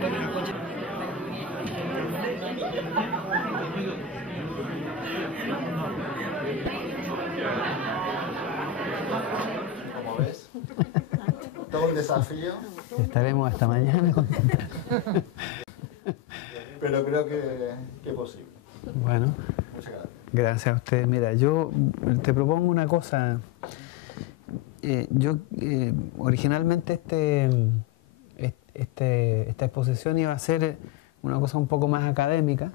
Como ves, todo un desafío. Estaremos hasta mañana contentos. Pero creo que es posible. Bueno, Muchas gracias. gracias a ustedes. Mira, yo te propongo una cosa. Originalmente esta exposición iba a ser una cosa un poco más académica,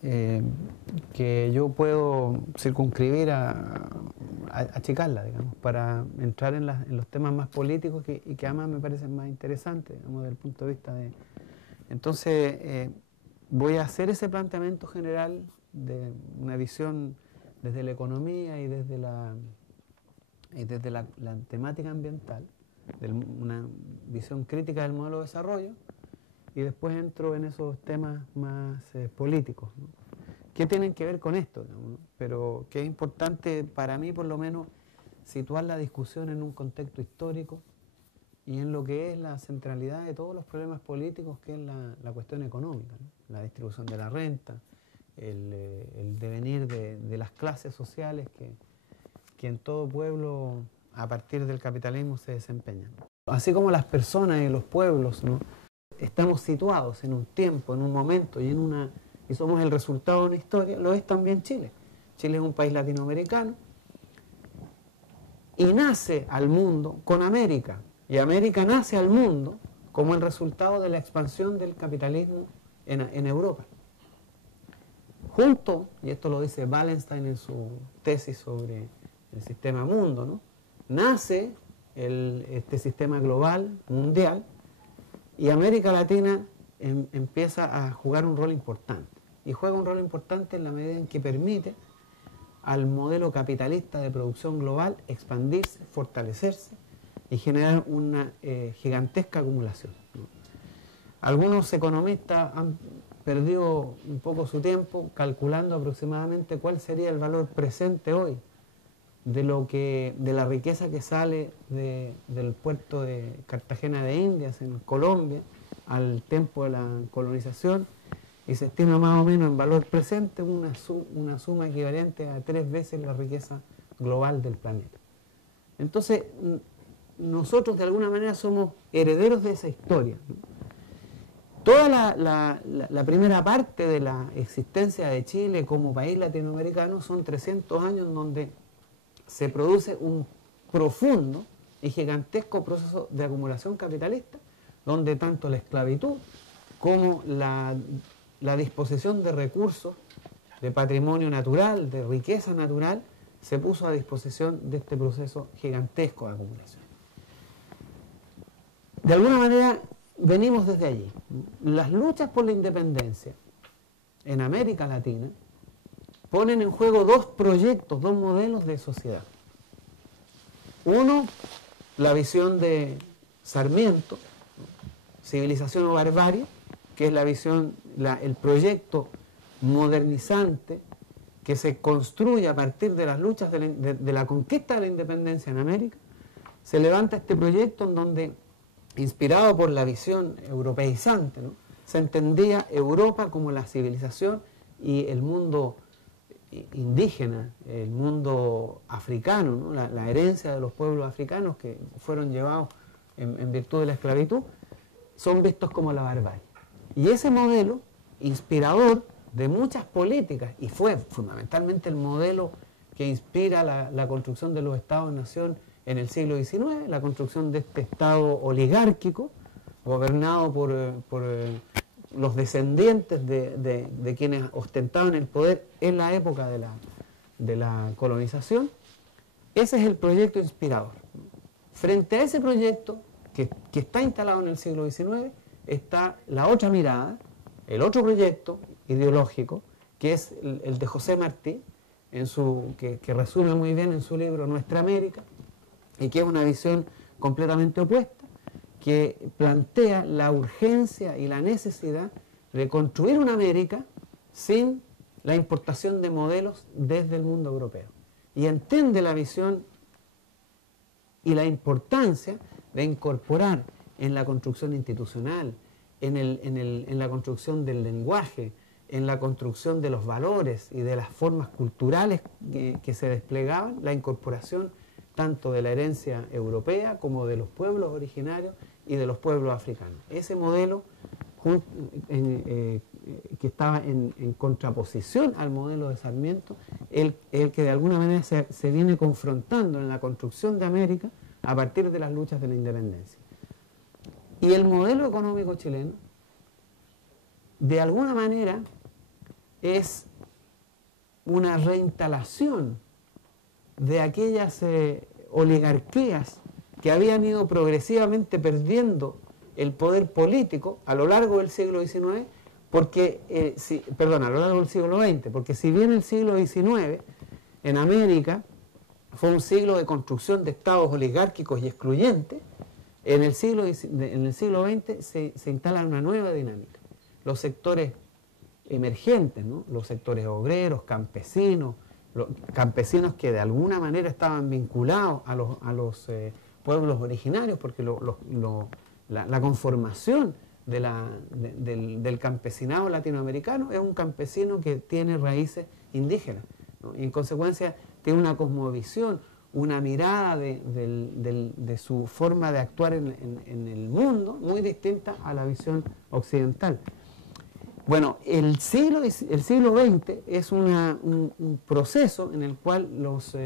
que yo puedo circunscribir achicarla, digamos, para entrar en los temas más políticos y que además me parecen más interesantes, digamos, desde el punto de vista de... Entonces, voy a hacer ese planteamiento general de una visión desde la economía y desde la temática ambiental, una visión crítica del modelo de desarrollo, y después entro en esos temas más políticos, ¿no? Que tienen que ver con esto, ¿no? Pero que es importante para mí, por lo menos, situar la discusión en un contexto histórico y en lo que es la centralidad de todos los problemas políticos, que es la cuestión económica, ¿no? La distribución de la renta, el devenir de las clases sociales que en todo pueblo, a partir del capitalismo, se desempeñan. Así como las personas y los pueblos, ¿no? Estamos situados en un tiempo, en un momento y somos el resultado de una historia, lo es también Chile. Chile es un país latinoamericano y nace al mundo con América, y América nace al mundo como el resultado de la expansión del capitalismo en Europa. Junto, y esto lo dice Wallenstein en su tesis sobre el sistema mundo, ¿no? Nace este sistema global, mundial, y América Latina empieza a jugar un rol importante. Y juega un rol importante en la medida en que permite al modelo capitalista de producción global expandirse, fortalecerse y generar una gigantesca acumulación, ¿no? Algunos economistas han perdido un poco su tiempo calculando aproximadamente cuál sería el valor presente hoy de la riqueza que sale del puerto de Cartagena de Indias, en Colombia, al tiempo de la colonización, y se estima más o menos en valor presente una suma equivalente a 3 veces la riqueza global del planeta. Entonces, nosotros de alguna manera somos herederos de esa historia, ¿no? Toda la primera parte de la existencia de Chile como país latinoamericano son 300 años en donde se produce un profundo y gigantesco proceso de acumulación capitalista, donde tanto la esclavitud como la disposición de recursos, de patrimonio natural, de riqueza natural, se puso a disposición de este proceso gigantesco de acumulación. De alguna manera venimos desde allí. Las luchas por la independencia en América Latina ponen en juego dos proyectos, dos modelos de sociedad. Uno, la visión de Sarmiento, civilización o barbarie, que es la visión, el proyecto modernizante que se construye a partir de las luchas de la conquista de la independencia en América. Se levanta este proyecto en donde, inspirado por la visión europeizante, ¿no?, se entendía Europa como la civilización y el mundo indígena, el mundo africano, ¿no?, la herencia de los pueblos africanos que fueron llevados en virtud de la esclavitud, son vistos como la barbarie. Y ese modelo, inspirador de muchas políticas, y fue fundamentalmente el modelo que inspira la construcción de los estados-nación en el siglo XIX, la construcción de este Estado oligárquico, gobernado por los descendientes de quienes ostentaban el poder en la época de la colonización. Ese es el proyecto inspirador. Frente a ese proyecto, que está instalado en el siglo XIX, está la otra mirada, el otro proyecto ideológico, que es el de José Martí, que resume muy bien en su libro Nuestra América, y que es una visión completamente opuesta, que plantea la urgencia y la necesidad de construir una América sin la importación de modelos desde el mundo europeo. Y entiende la visión y la importancia de incorporar en la construcción institucional, en la construcción del lenguaje, en la construcción de los valores y de las formas culturales que se desplegaban, la incorporación tanto de la herencia europea como de los pueblos originarios y de los pueblos africanos. Ese modelo que estaba en contraposición al modelo de Sarmiento, el que de alguna manera se viene confrontando en la construcción de América a partir de las luchas de la independencia. Y el modelo económico chileno, de alguna manera, es una reinstalación de aquellas oligarquías que habían ido progresivamente perdiendo el poder político a lo largo del siglo XIX, porque, a lo largo del siglo XX, porque si bien el siglo XIX en América fue un siglo de construcción de estados oligárquicos y excluyentes, en el siglo XX se instala una nueva dinámica. Los sectores emergentes, ¿no? Los sectores obreros, campesinos, campesinos que de alguna manera estaban vinculados a los pueblos originarios, porque la conformación del campesinado latinoamericano es un campesino que tiene raíces indígenas, ¿no? Y en consecuencia tiene una cosmovisión, una mirada de su forma de actuar en el mundo muy distinta a la visión occidental. Bueno, el siglo XX es un proceso en el cual los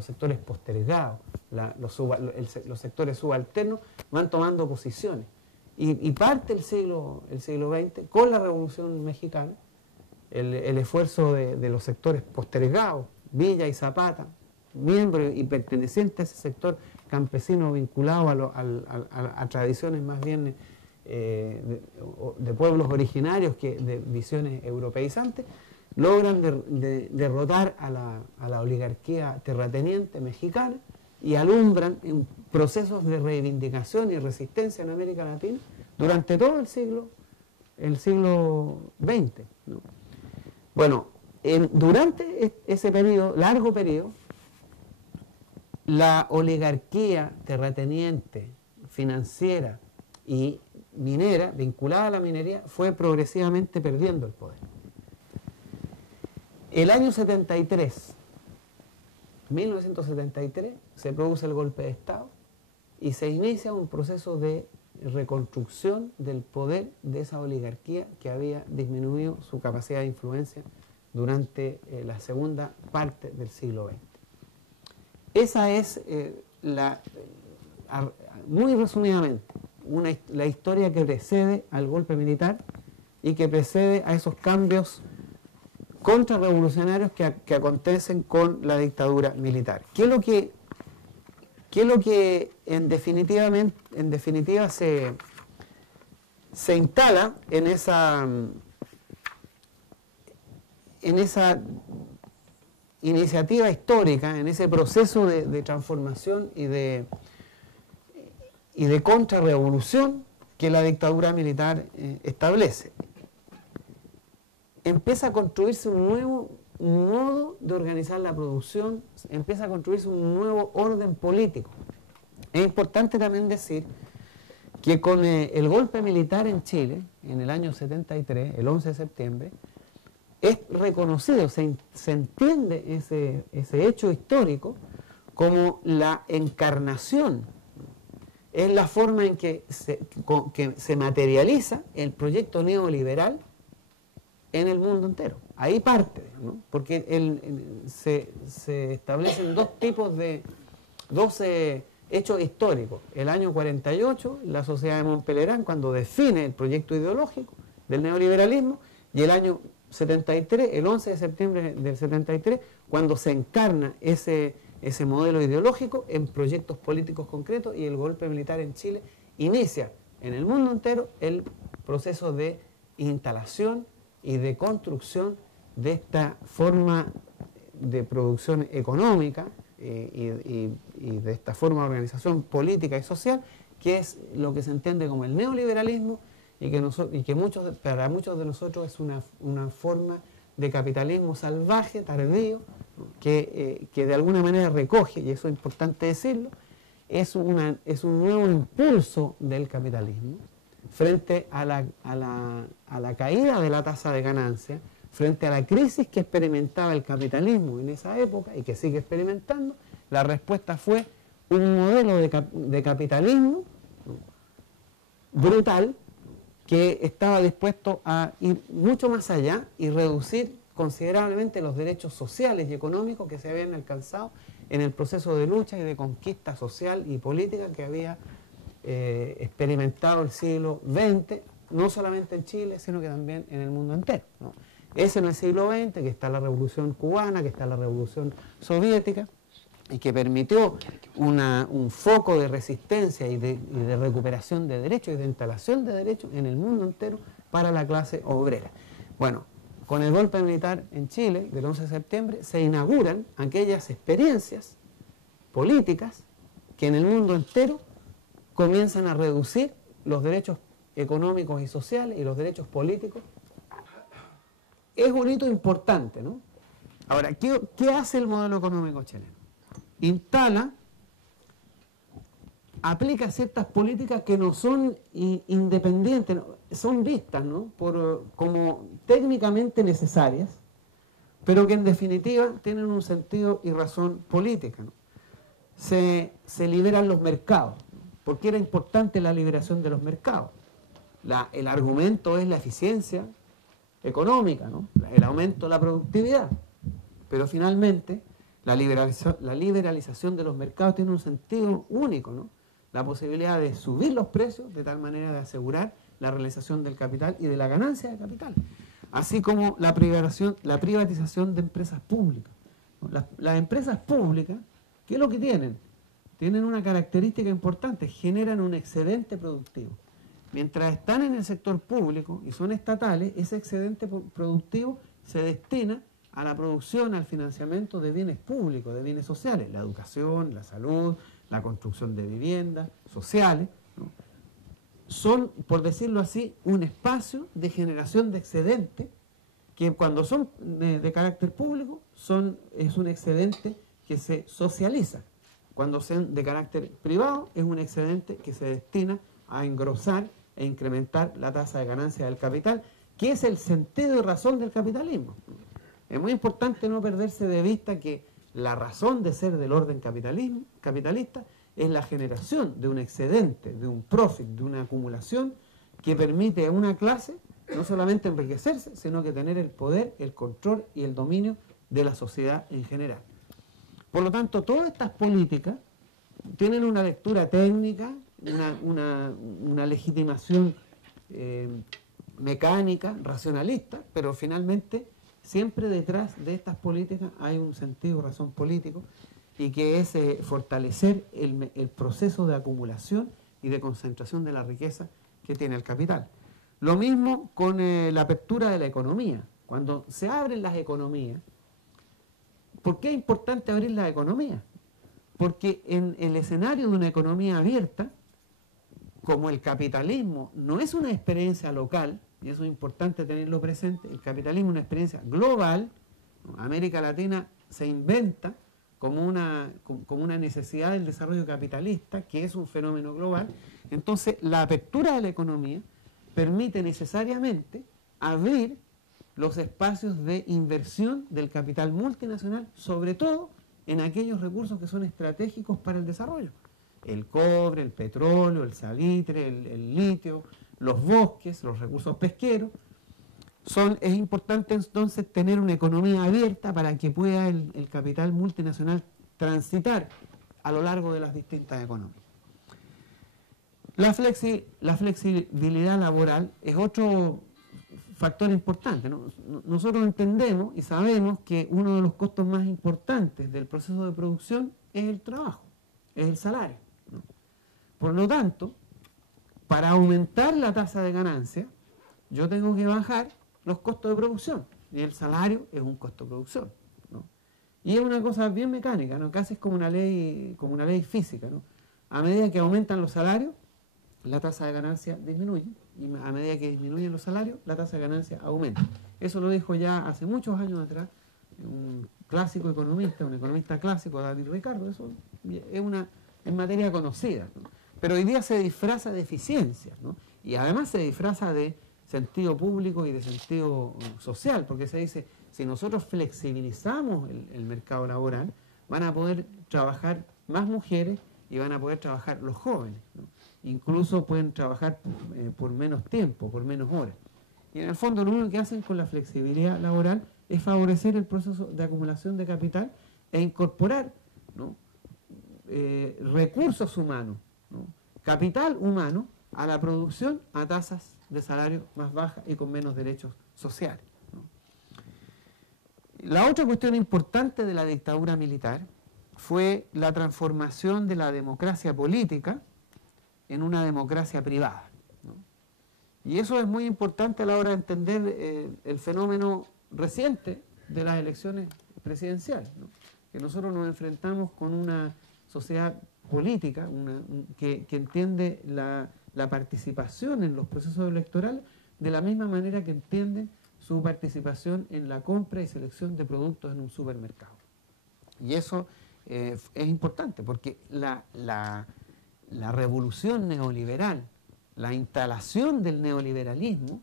sectores postergados, los sectores subalternos van tomando posiciones. Y parte el siglo XX con la Revolución Mexicana, el esfuerzo de los sectores postergados, Villa y Zapata, miembros y pertenecientes a ese sector campesino vinculado a tradiciones más bien de pueblos originarios que de visiones europeizantes, logran derrotar a la oligarquía terrateniente mexicana y alumbran en procesos de reivindicación y resistencia en América Latina durante todo el siglo XX, ¿no? Bueno, durante ese periodo, largo periodo, la oligarquía terrateniente, financiera y minera, vinculada a la minería, fue progresivamente perdiendo el poder. El año 1973, se produce el golpe de Estado y se inicia un proceso de reconstrucción del poder de esa oligarquía que había disminuido su capacidad de influencia durante la segunda parte del siglo XX. Esa es, muy resumidamente, la historia que precede al golpe militar y que precede a esos cambios contrarrevolucionarios que acontecen con la dictadura militar. ¿Qué es lo que en definitiva se instala en esa iniciativa histórica, en ese proceso de transformación y de contrarrevolución que la dictadura militar establece? Empieza a construirse un nuevo modo de organizar la producción, empieza a construirse un nuevo orden político. Es importante también decir que con el golpe militar en Chile, en el año 73, el 11 de septiembre, es reconocido, se entiende ese hecho histórico como la encarnación, es la forma en que se materializa el proyecto neoliberal en el mundo entero. Ahí parte, ¿no? Porque se establecen dos hechos históricos. El año 48, la Sociedad de Montpellier, cuando define el proyecto ideológico del neoliberalismo, y el año 73, el 11 de septiembre del 73, cuando se encarna ese modelo ideológico en proyectos políticos concretos, y el golpe militar en Chile inicia en el mundo entero el proceso de instalación y de construcción de esta forma de producción económica y de esta forma de organización política y social, que es lo que se entiende como el neoliberalismo y que para muchos de nosotros es una forma de capitalismo salvaje, tardío, que de alguna manera recoge, y eso es importante decirlo, es un nuevo impulso del capitalismo, frente a la caída de la tasa de ganancia, frente a la crisis que experimentaba el capitalismo en esa época y que sigue experimentando, la respuesta fue un modelo de capitalismo brutal que estaba dispuesto a ir mucho más allá y reducir considerablemente los derechos sociales y económicos que se habían alcanzado en el proceso de lucha y de conquista social y política que había experimentado el siglo XX, no solamente en Chile, sino que también en el mundo entero, ¿no? Es en el siglo XX que está la Revolución Cubana, que está la Revolución Soviética, y que permitió un foco de resistencia y de recuperación de derechos y de instalación de derechos en el mundo entero para la clase obrera. Bueno, con el golpe militar en Chile del 11 de septiembre se inauguran aquellas experiencias políticas que en el mundo entero comienzan a reducir los derechos económicos y sociales y los derechos políticos. Es un hito importante, ¿no? Ahora, ¿qué hace el modelo económico chileno? Instala, aplica ciertas políticas que no son independientes, son vistas, ¿no?, como técnicamente necesarias, pero que en definitiva tienen un sentido y razón política, ¿no? Se liberan los mercados. ¿Por qué era importante la liberación de los mercados? El argumento es la eficiencia económica, ¿no?, el aumento de la productividad, pero finalmente la liberalización de los mercados tiene un sentido único, ¿no?, la posibilidad de subir los precios de tal manera de asegurar la realización del capital y de la ganancia de capital, así como la privatización de empresas públicas. Las empresas públicas, ¿qué es lo que tienen? Tienen una característica importante, generan un excedente productivo. Mientras están en el sector público y son estatales, ese excedente productivo se destina a la producción, al financiamiento de bienes públicos, de bienes sociales, la educación, la salud, la construcción de viviendas sociales, ¿no? Son, por decirlo así, un espacio de generación de excedente que cuando son de carácter público es un excedente que se socializa. Cuando son de carácter privado es un excedente que se destina a engrosar e incrementar la tasa de ganancia del capital, que es el sentido y razón del capitalismo. Es muy importante no perderse de vista que la razón de ser del orden capitalista es la generación de un excedente, de un profit, de una acumulación que permite a una clase no solamente enriquecerse, sino que tener el poder, el control y el dominio de la sociedad en general. Por lo tanto, todas estas políticas tienen una lectura técnica, una legitimación mecánica, racionalista, pero finalmente siempre detrás de estas políticas hay un sentido y razón político, y que es fortalecer el proceso de acumulación y de concentración de la riqueza que tiene el capital. Lo mismo con la apertura de la economía. Cuando se abren las economías, ¿por qué es importante abrir la economía? Porque en el escenario de una economía abierta, como el capitalismo no es una experiencia local, y eso es importante tenerlo presente, el capitalismo es una experiencia global, América Latina se inventa como una necesidad del desarrollo capitalista, que es un fenómeno global. Entonces, la apertura de la economía permite necesariamente abrir los espacios de inversión del capital multinacional, sobre todo en aquellos recursos que son estratégicos para el desarrollo. El cobre, el petróleo, el salitre, el litio, los bosques, los recursos pesqueros. Es importante entonces tener una economía abierta para que pueda el capital multinacional transitar a lo largo de las distintas economías. La flexibilidad laboral es otro factor importante, ¿no? Nosotros entendemos y sabemos que uno de los costos más importantes del proceso de producción es el trabajo, es el salario, ¿no? Por lo tanto, para aumentar la tasa de ganancia, yo tengo que bajar los costos de producción, y el salario es un costo de producción, ¿no? Y es una cosa bien mecánica, ¿no? Casi es como una ley física, ¿no? A medida que aumentan los salarios, la tasa de ganancia disminuye, y a medida que disminuyen los salarios, la tasa de ganancia aumenta. Eso lo dijo ya hace muchos años atrás un clásico economista, un economista clásico, David Ricardo. Eso es materia conocida, ¿no? Pero hoy día se disfraza de eficiencia, ¿no? Y además se disfraza de sentido público y de sentido social, porque se dice, si nosotros flexibilizamos el mercado laboral, van a poder trabajar más mujeres y van a poder trabajar los jóvenes, ¿no? Incluso pueden trabajar por menos tiempo, por menos horas. Y en el fondo lo único que hacen con la flexibilidad laboral es favorecer el proceso de acumulación de capital e incorporar, ¿no?, recursos humanos, ¿no?, capital humano a la producción a tasas de salario más bajas y con menos derechos sociales, ¿no? La otra cuestión importante de la dictadura militar fue la transformación de la democracia política en una democracia privada, ¿no? Y eso es muy importante a la hora de entender el fenómeno reciente de las elecciones presidenciales, ¿no? Que nosotros nos enfrentamos con una sociedad política que entiende la participación en los procesos electorales de la misma manera que entiende su participación en la compra y selección de productos en un supermercado. Y eso es importante porque la revolución neoliberal, la instalación del neoliberalismo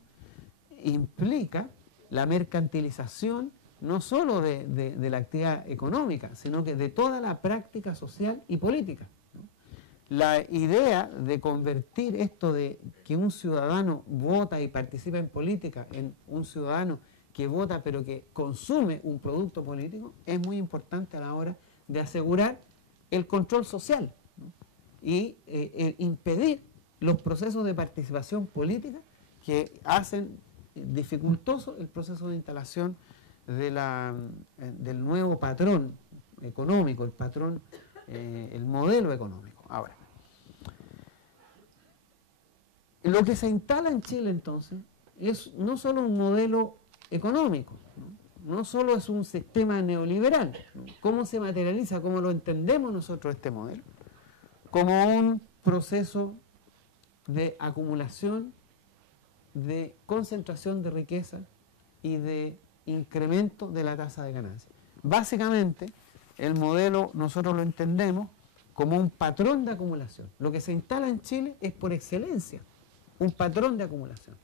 implica la mercantilización no solo de la actividad económica, sino que de toda la práctica social y política, ¿no? La idea de convertir esto de que un ciudadano vota y participa en política en un ciudadano que vota pero que consume un producto político es muy importante a la hora de asegurar el control social, ¿no?, y impedir los procesos de participación política que hacen dificultoso el proceso de instalación del nuevo patrón económico, el modelo económico. Ahora, lo que se instala en Chile entonces es no solo un modelo económico, no solo es un sistema neoliberal, ¿no? ¿Cómo se materializa, cómo lo entendemos nosotros este modelo? Como un proceso de acumulación, de concentración de riqueza y de incremento de la tasa de ganancia. Básicamente, el modelo nosotros lo entendemos como un patrón de acumulación. Lo que se instala en Chile es por excelencia un patrón de acumulación,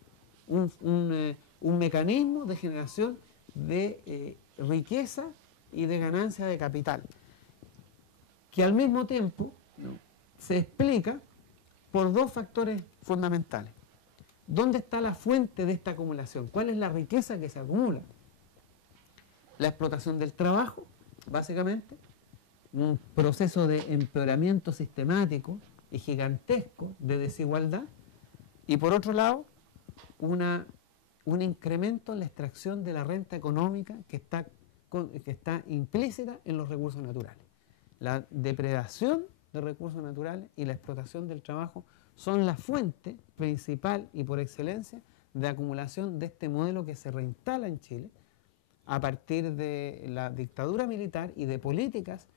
un mecanismo de generación de riqueza y de ganancia de capital, que al mismo tiempo, ¿no?, se explica por dos factores fundamentales. ¿Dónde está la fuente de esta acumulación? ¿Cuál es la riqueza que se acumula? La explotación del trabajo, básicamente, un proceso de empeoramiento sistemático y gigantesco de desigualdad, y por otro lado, un incremento en la extracción de la renta económica que está implícita en los recursos naturales. La depredación de recursos naturales y la explotación del trabajo son la fuente principal y por excelencia de acumulación de este modelo que se reinstala en Chile a partir de la dictadura militar y de políticas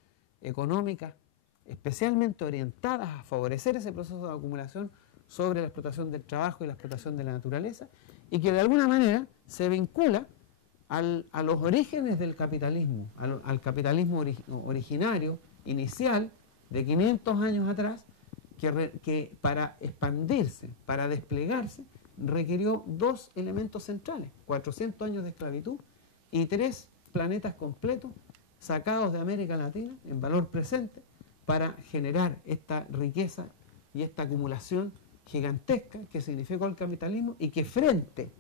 económicas especialmente orientadas a favorecer ese proceso de acumulación sobre la explotación del trabajo y la explotación de la naturaleza, y que de alguna manera se vincula a los orígenes del capitalismo, al capitalismo originario, inicial, de 500 años atrás, que para expandirse, para desplegarse, requirió dos elementos centrales: 400 años de esclavitud y 3 planetas completos sacados de América Latina en valor presente para generar esta riqueza y esta acumulación gigantesca que significó el capitalismo, y que frente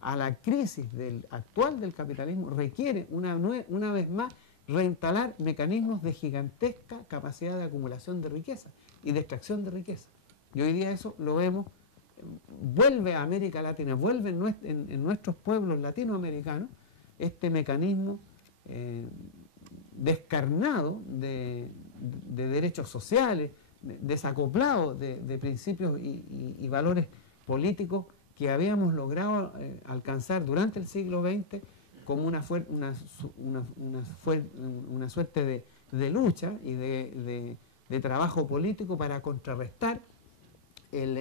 a la crisis actual del capitalismo requiere una vez más reinstalar mecanismos de gigantesca capacidad de acumulación de riqueza y de extracción de riqueza. Y hoy día eso lo vemos, vuelve a América Latina, vuelve en nuestros pueblos latinoamericanos este mecanismo descarnado de derechos sociales, desacoplado de principios y valores políticos que habíamos logrado alcanzar durante el siglo XX como una suerte de lucha y de trabajo político para contrarrestar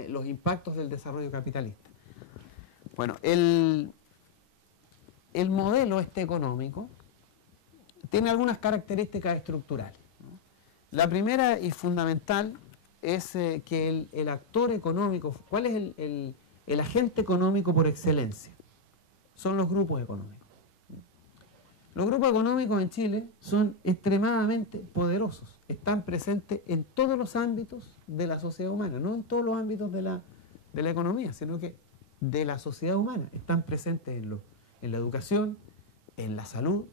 los impactos del desarrollo capitalista. Bueno, el modelo económico tiene algunas características estructurales, ¿no? La primera y fundamental es que el actor económico, ¿cuál es el agente económico por excelencia son los grupos económicos. Los grupos económicos en Chile son extremadamente poderosos, están presentes en todos los ámbitos de la sociedad humana, no en todos los ámbitos de la economía, sino que de la sociedad humana. Están presentes en la educación, en la salud,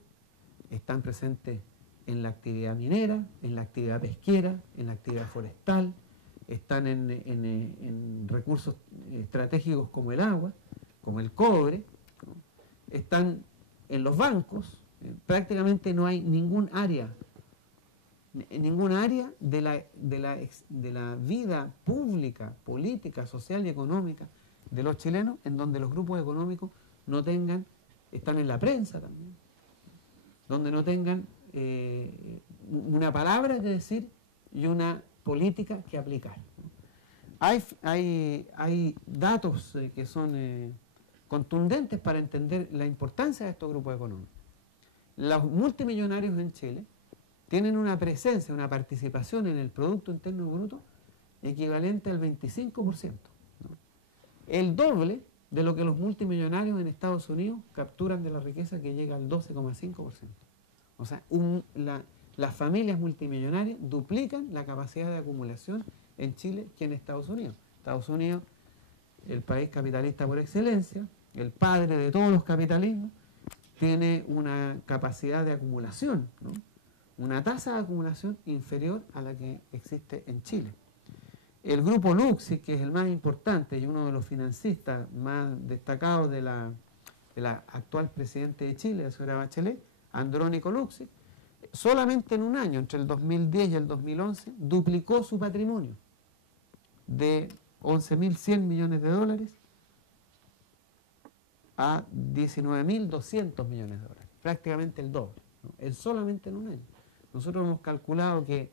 están presentes en la actividad minera, en la actividad pesquera, en la actividad forestal, están en recursos estratégicos como el agua, como el cobre, ¿no? Están en los bancos. Prácticamente no hay ningún área de la vida pública, política, social y económica de los chilenos en donde los grupos económicos no tengan, están en la prensa también, donde no tengan una palabra que decir y una política que aplicar. Hay datos que son contundentes para entender la importancia de estos grupos económicos. Los multimillonarios en Chile tienen una presencia, una participación en el Producto Interno Bruto equivalente al 25%, ¿no? El doble de lo que los multimillonarios en Estados Unidos capturan de la riqueza, que llega al 12,5%. O sea, las familias multimillonarias duplican la capacidad de acumulación en Chile que en Estados Unidos. Estados Unidos, el país capitalista por excelencia, el padre de todos los capitalismos, tiene una capacidad de acumulación, ¿no? Una tasa de acumulación inferior a la que existe en Chile. El grupo Luxig, que es el más importante y uno de los financistas más destacados de la actual presidente de Chile, la señora Bachelet, Andrónico Luxig, solamente en un año, entre el 2010 y el 2011, duplicó su patrimonio de 11.100 millones de dólares a 19.200 millones de dólares, prácticamente el doble, ¿no? Solamente en un año. Nosotros hemos calculado que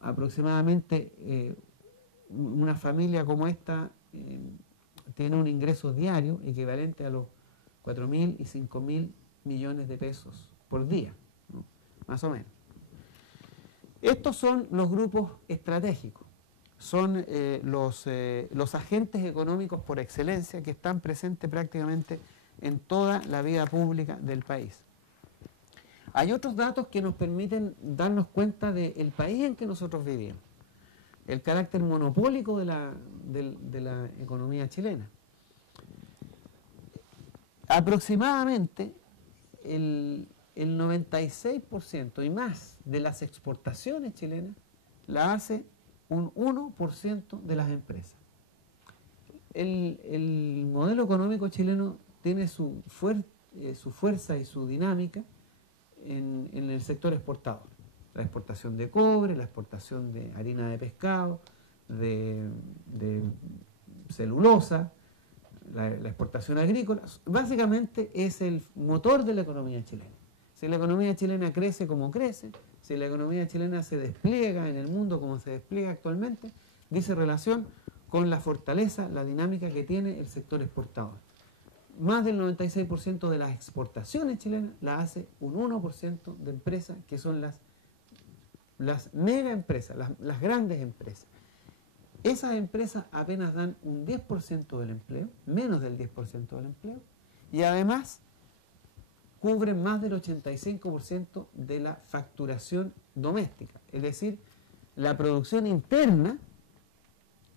aproximadamente una familia como esta tiene un ingreso diario equivalente a los 4.000 y 5.000 millones de pesos por día, ¿no? Más o menos. Estos son los grupos estratégicos. Son los agentes económicos por excelencia que están presentes prácticamente en toda la vida pública del país. Hay otros datos que nos permiten darnos cuenta del país en que nosotros vivimos, el carácter monopólico de la economía chilena. Aproximadamente el 96% y más de las exportaciones chilenas la hace un 1% de las empresas. El modelo económico chileno tiene su fuerza y su dinámica en el sector exportador. La exportación de cobre, la exportación de harina de pescado, de celulosa, la exportación agrícola. Básicamente es el motor de la economía chilena. Si la economía chilena crece como crece, si la economía chilena se despliega en el mundo como se despliega actualmente, dice relación con la fortaleza, la dinámica que tiene el sector exportador. Más del 96% de las exportaciones chilenas la hace un 1% de empresas que son las mega empresas, las grandes empresas. Esas empresas apenas dan un 10% del empleo, menos del 10% del empleo, y además cubren más del 85% de la facturación doméstica. Es decir, la producción interna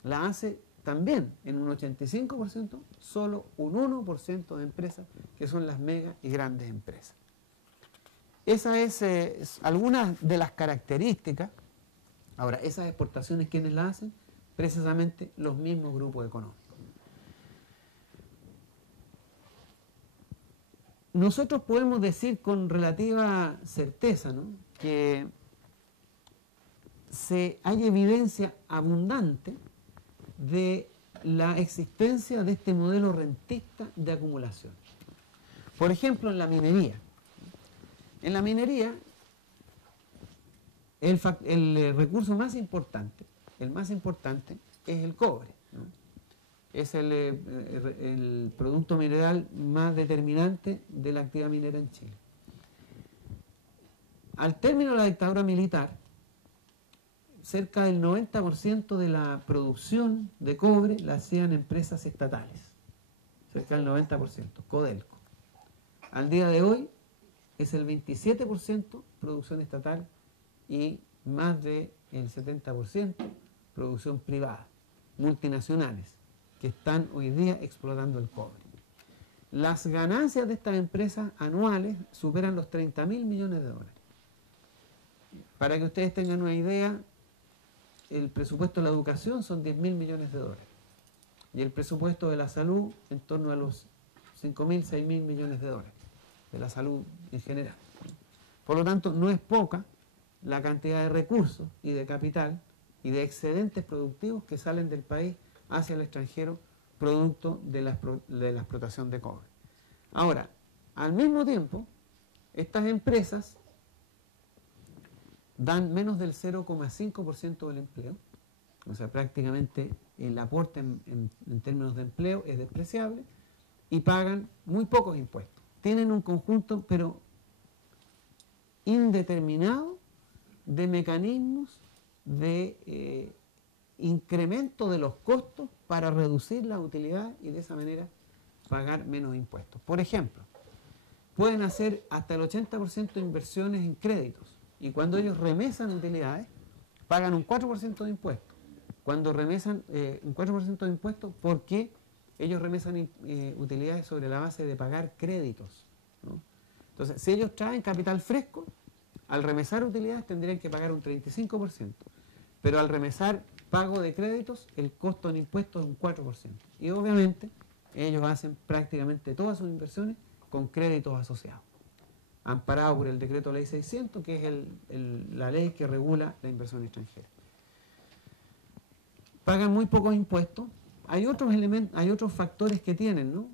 la hace también en un 85%, solo un 1% de empresas que son las mega y grandes empresas. Esa es algunas de las características. Ahora, esas exportaciones, ¿quiénes las hacen? Precisamente los mismos grupos económicos. Nosotros podemos decir con relativa certeza, ¿no?, que hay evidencia abundante de la existencia de este modelo rentista de acumulación. Por ejemplo, en la minería. En la minería, el recurso más importante, el más importante, es el cobre, ¿no? Es el producto mineral más determinante de la actividad minera en Chile. Al término de la dictadura militar, cerca del 90% de la producción de cobre la hacían empresas estatales, cerca del 90%, Codelco. Al día de hoy es el 27% producción estatal y más del 70% producción privada, multinacionales, que están hoy día explotando el cobre. Las ganancias de estas empresas anuales superan los 30.000 millones de dólares. Para que ustedes tengan una idea, el presupuesto de la educación son 10.000 millones de dólares. Y el presupuesto de la salud en torno a los 5.000, 6.000 millones de dólares, de la salud en general. Por lo tanto, no es poca la cantidad de recursos y de capital y de excedentes productivos que salen del país hacia el extranjero producto de la explotación de cobre. Ahora, al mismo tiempo, estas empresas dan menos del 0,5% del empleo, o sea, prácticamente el aporte en términos de empleo es despreciable y pagan muy pocos impuestos. Tienen un conjunto, pero indeterminado, de mecanismos de incremento de los costos para reducir la utilidad y de esa manera pagar menos impuestos. Por ejemplo, pueden hacer hasta el 80% de inversiones en créditos y cuando ellos remesan utilidades pagan un 4% de impuestos. Cuando remesan un 4% de impuestos, porque ellos remesan utilidades sobre la base de pagar créditos, ¿no? Entonces, si ellos traen capital fresco, al remesar utilidades tendrían que pagar un 35%, pero al remesar pago de créditos, el costo en impuestos es un 4%. Y obviamente ellos hacen prácticamente todas sus inversiones con créditos asociados, amparado por el decreto ley 600, que es la ley que regula la inversión extranjera. Pagan muy pocos impuestos. Hay otros elementos, hay otros factores que tienen, ¿no?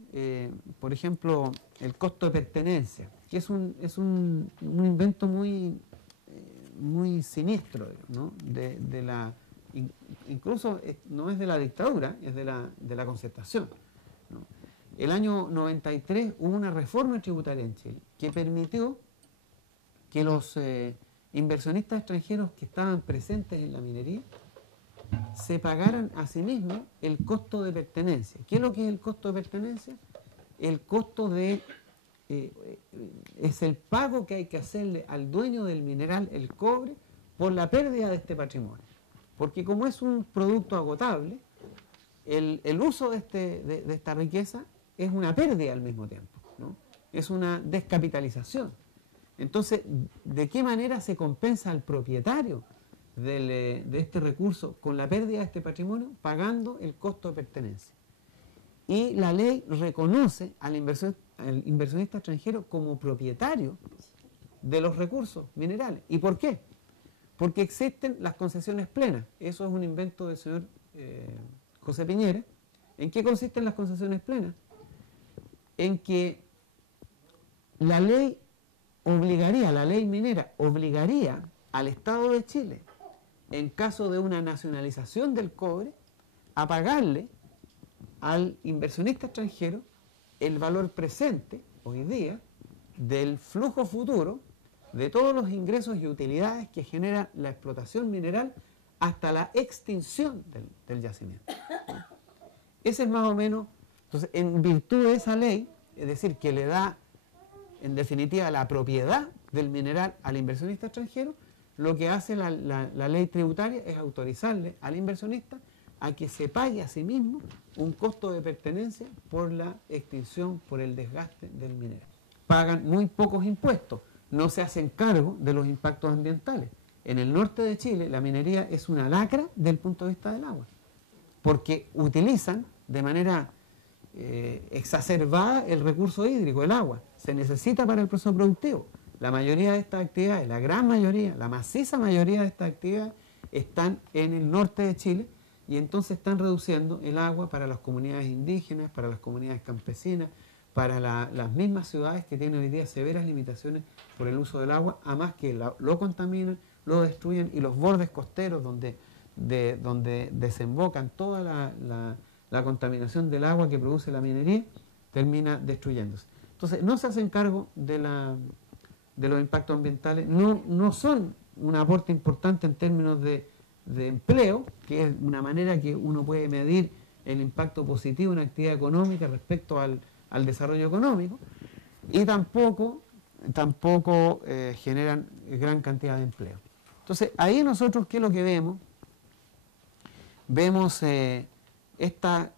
Por ejemplo, el costo de pertenencia, que es un invento muy siniestro, ¿no? Incluso no es de la dictadura, es de la concertación, ¿no? El año 93 hubo una reforma tributaria en Chile que permitió que los inversionistas extranjeros que estaban presentes en la minería se pagaran a sí mismos el costo de pertenencia. ¿Qué es lo que es el costo de pertenencia? El costo es el pago que hay que hacerle al dueño del mineral, el cobre, por la pérdida de este patrimonio. Porque como es un producto agotable, el uso de esta riqueza es una pérdida al mismo tiempo, ¿no? Es una descapitalización. Entonces, ¿de qué manera se compensa al propietario de este recurso con la pérdida de este patrimonio? Pagando el costo de pertenencia. Y la ley reconoce al inversionista extranjero como propietario de los recursos minerales. ¿Y por qué? Porque existen las concesiones plenas. Eso es un invento del señor José Piñera. ¿En qué consisten las concesiones plenas? En que la ley minera obligaría al Estado de Chile, en caso de una nacionalización del cobre, a pagarle al inversionista extranjero el valor presente, hoy día, del flujo futuro de todos los ingresos y utilidades que genera la explotación mineral hasta la extinción del yacimiento. Ese es más o menos, entonces, en virtud de esa ley, es decir, que le da, en definitiva, la propiedad del mineral al inversionista extranjero, lo que hace la ley tributaria es autorizarle al inversionista a que se pague a sí mismo un costo de pertenencia por la extinción, por el desgaste del mineral. Pagan muy pocos impuestos, no se hacen cargo de los impactos ambientales. En el norte de Chile la minería es una lacra desde el punto de vista del agua, porque utilizan de manera exacerbada el recurso hídrico, el agua. Se necesita para el proceso productivo. La mayoría de estas actividades, la gran mayoría, la maciza mayoría de estas actividades están en el norte de Chile y entonces están reduciendo el agua para las comunidades indígenas, para las comunidades campesinas, para las mismas ciudades que tienen hoy día severas limitaciones por el uso del agua, a más que lo contaminan, lo destruyen y los bordes costeros donde desembocan toda la contaminación del agua que produce la minería termina destruyéndose. Entonces no se hacen cargo de los impactos ambientales, no son un aporte importante en términos de de empleo, que es una manera que uno puede medir el impacto positivo en la actividad económica respecto al desarrollo económico, y tampoco generan gran cantidad de empleo. Entonces, ahí nosotros, ¿qué es lo que vemos? Vemos esta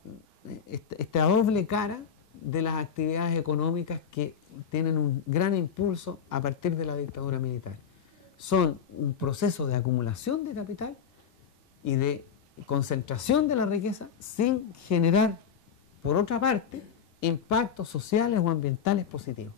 doble cara de las actividades económicas que tienen un gran impulso a partir de la dictadura militar. Son un proceso de acumulación de capital y de concentración de la riqueza sin generar, por otra parte, impactos sociales o ambientales positivos.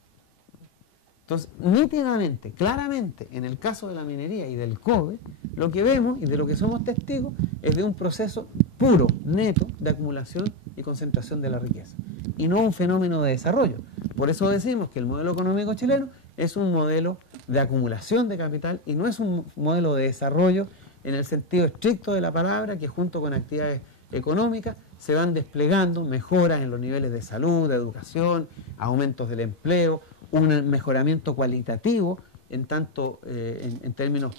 Entonces, nítidamente, claramente, en el caso de la minería y del cobre, lo que vemos y de lo que somos testigos es de un proceso puro, neto, de acumulación y concentración de la riqueza, y no un fenómeno de desarrollo. Por eso decimos que el modelo económico chileno es un modelo de acumulación de capital y no es un modelo de desarrollo en el sentido estricto de la palabra, que junto con actividades económicas se van desplegando mejoras en los niveles de salud, de educación, aumentos del empleo, un mejoramiento cualitativo en tanto en términos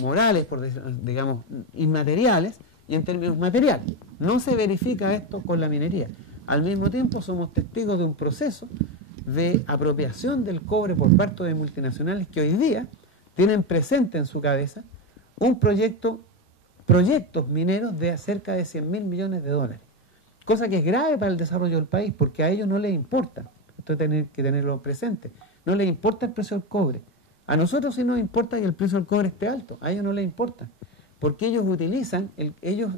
morales, digamos, inmateriales, y en términos materiales. No se verifica esto con la minería. Al mismo tiempo somos testigos de un proceso de apropiación del cobre por parte de multinacionales que hoy día tienen presente en su cabeza un proyectos mineros de cerca de 100.000 millones de dólares, cosa que es grave para el desarrollo del país, porque a ellos no les importa, esto hay que tenerlo presente, no les importa el precio del cobre. A nosotros sí nos importa que el precio del cobre esté alto, a ellos no les importa, porque ellos utilizan, ellos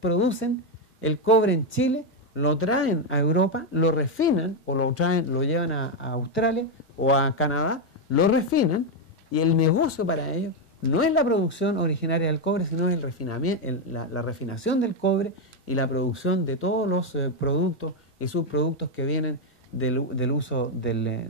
producen el cobre en Chile, lo traen a Europa, lo refinan, o lo llevan a Australia o a Canadá, lo refinan, y el negocio para ellos no es la producción originaria del cobre, sino el refinamiento, la refinación del cobre y la producción de todos los productos y subproductos que vienen del uso de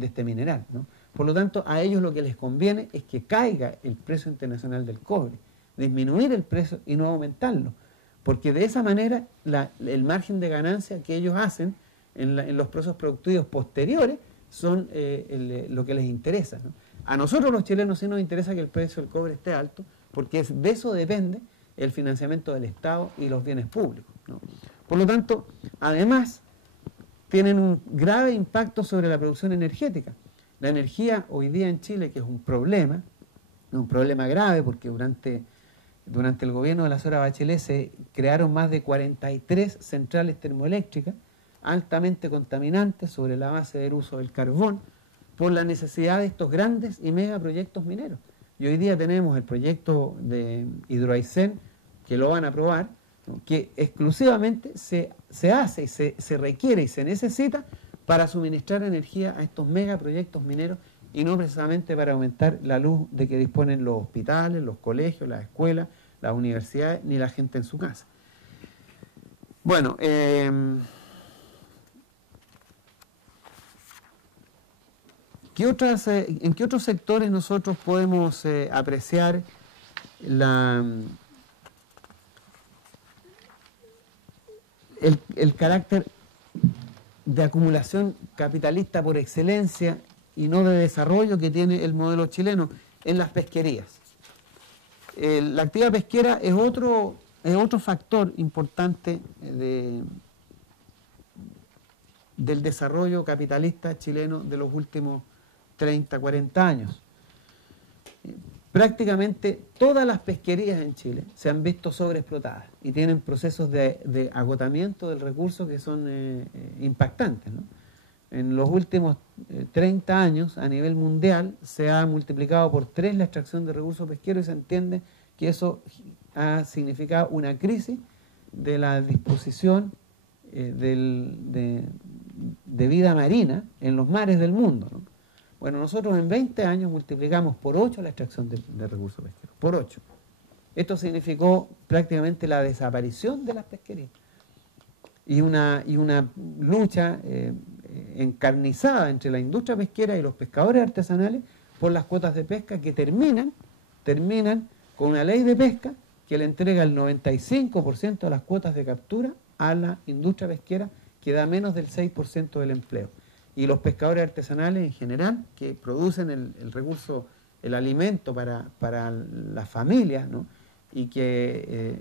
este mineral, ¿no? Por lo tanto, a ellos lo que les conviene es que caiga el precio internacional del cobre, disminuir el precio y no aumentarlo, porque de esa manera el margen de ganancia que ellos hacen en los procesos productivos posteriores son lo que les interesa, ¿no? A nosotros los chilenos sí nos interesa que el precio del cobre esté alto, porque de eso depende el financiamiento del Estado y los bienes públicos, ¿no? Por lo tanto, además, tienen un grave impacto sobre la producción energética. La energía hoy día en Chile, que es un problema grave, porque durante el gobierno de la señora Bachelet se crearon más de 43 centrales termoeléctricas altamente contaminantes sobre la base del uso del carbón, por la necesidad de estos grandes y megaproyectos mineros. Y hoy día tenemos el proyecto de Hidroaicén, que lo van a aprobar, ¿no?, que exclusivamente se hace y se requiere y se necesita para suministrar energía a estos megaproyectos mineros, y no precisamente para aumentar la luz de que disponen los hospitales, los colegios, las escuelas, las universidades, ni la gente en su casa. Bueno, ¿en qué otros sectores nosotros podemos apreciar el carácter de acumulación capitalista por excelencia y no de desarrollo que tiene el modelo chileno? En las pesquerías. La actividad pesquera es otro factor importante del desarrollo capitalista chileno de los últimos 30, 40 años. Prácticamente todas las pesquerías en Chile se han visto sobreexplotadas y tienen procesos de agotamiento del recurso que son impactantes, ¿no? En los últimos 30 años, a nivel mundial, se ha multiplicado por 3 la extracción de recursos pesqueros, y se entiende que eso ha significado una crisis de la disposición de vida marina en los mares del mundo, ¿no? Bueno, nosotros en 20 años multiplicamos por 8 la extracción de recursos pesqueros, por 8. Esto significó prácticamente la desaparición de las pesquerías y una lucha encarnizada entre la industria pesquera y los pescadores artesanales por las cuotas de pesca, que terminan con una ley de pesca que le entrega el 95% de las cuotas de captura a la industria pesquera, que da menos del 6% del empleo. Y los pescadores artesanales en general, que producen el recurso el alimento para las familias, ¿no? Y que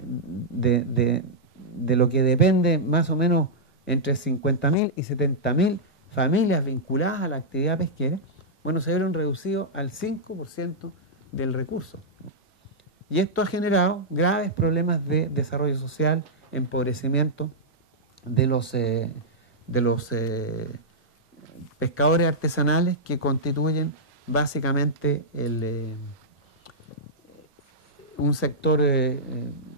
de lo que depende más o menos entre 50.000 y 70.000 familias vinculadas a la actividad pesquera, bueno, se vieron reducidos al 5% del recurso. Y esto ha generado graves problemas de desarrollo social, empobrecimiento de los pescadores artesanales, que constituyen básicamente un sector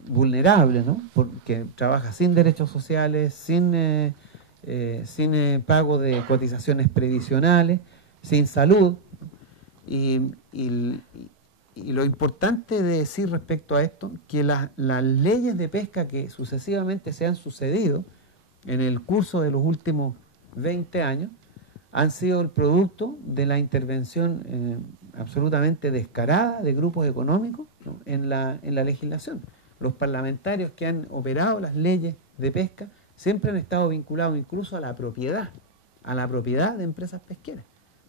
vulnerable, ¿no? Porque trabaja sin derechos sociales, sin pago de cotizaciones previsionales, sin salud. Y lo importante de decir respecto a esto, que las leyes de pesca que sucesivamente se han sucedido en el curso de los últimos 20 años han sido el producto de la intervención absolutamente descarada de grupos económicos, ¿no? en la legislación. Los parlamentarios que han operado las leyes de pesca siempre han estado vinculados incluso a la propiedad de empresas pesqueras.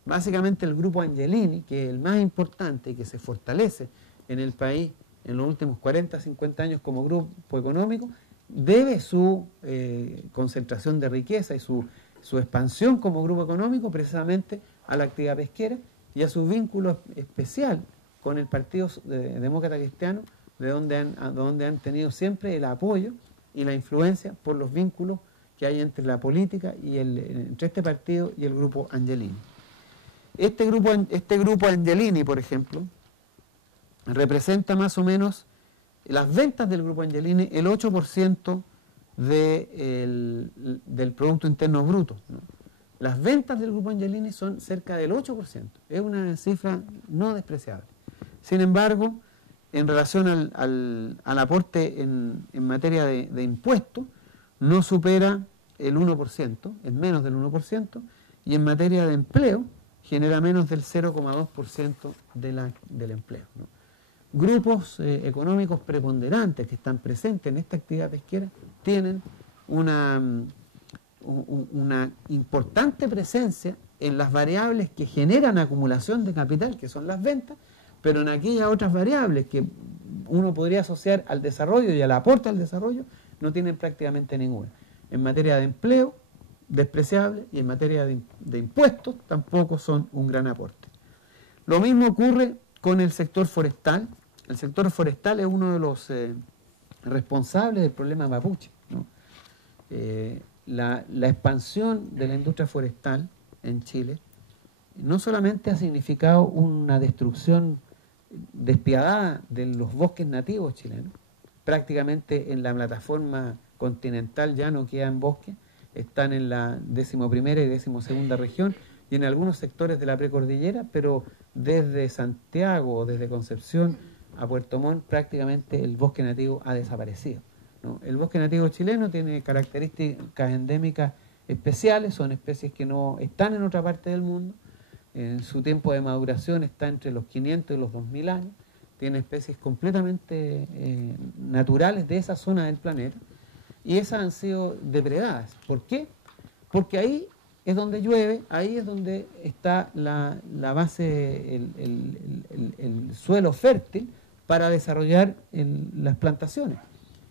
Básicamente el grupo Angelini, que es el más importante y que se fortalece en el país en los últimos 40, 50 años como grupo económico, debe su concentración de riqueza y su expansión como grupo económico precisamente a la actividad pesquera y a su vínculo especial con el Partido Demócrata Cristiano, de donde han tenido siempre el apoyo y la influencia por los vínculos que hay entre la política y entre este partido y el grupo Angelini. Este grupo Angelini, por ejemplo, representa más o menos las ventas del grupo Angelini, el 8% del Producto Interno Bruto, ¿no? Las ventas del grupo Angelini son cerca del 8%. Es una cifra no despreciable. Sin embargo, en relación al aporte en materia de impuestos, no supera el 1%, es menos del 1%, y en materia de empleo genera menos del 0,2% del empleo, ¿no? Grupos económicos preponderantes que están presentes en esta actividad pesquera tienen una importante presencia en las variables que generan acumulación de capital, que son las ventas, pero en aquellas otras variables que uno podría asociar al desarrollo y al aporte al desarrollo, no tienen prácticamente ninguna. En materia de empleo, despreciable, y en materia de impuestos, tampoco son un gran aporte. Lo mismo ocurre con el sector forestal. El sector forestal es uno de los responsables del problema mapuche, ¿no? La expansión de la industria forestal en Chile no solamente ha significado una destrucción despiadada de los bosques nativos chilenos, prácticamente en la plataforma continental ya no quedan bosques, están en la 11ª y 12ª región y en algunos sectores de la precordillera, pero desde Santiago o desde Concepción a Puerto Montt prácticamente el bosque nativo ha desaparecido, ¿no? El bosque nativo chileno tiene características endémicas especiales, son especies que no están en otra parte del mundo, en su tiempo de maduración está entre los 500 y los 2000 años, tiene especies completamente naturales de esa zona del planeta, y esas han sido depredadas. ¿Por qué? Porque ahí es donde llueve, ahí es donde está la base, el suelo fértil para desarrollar las plantaciones.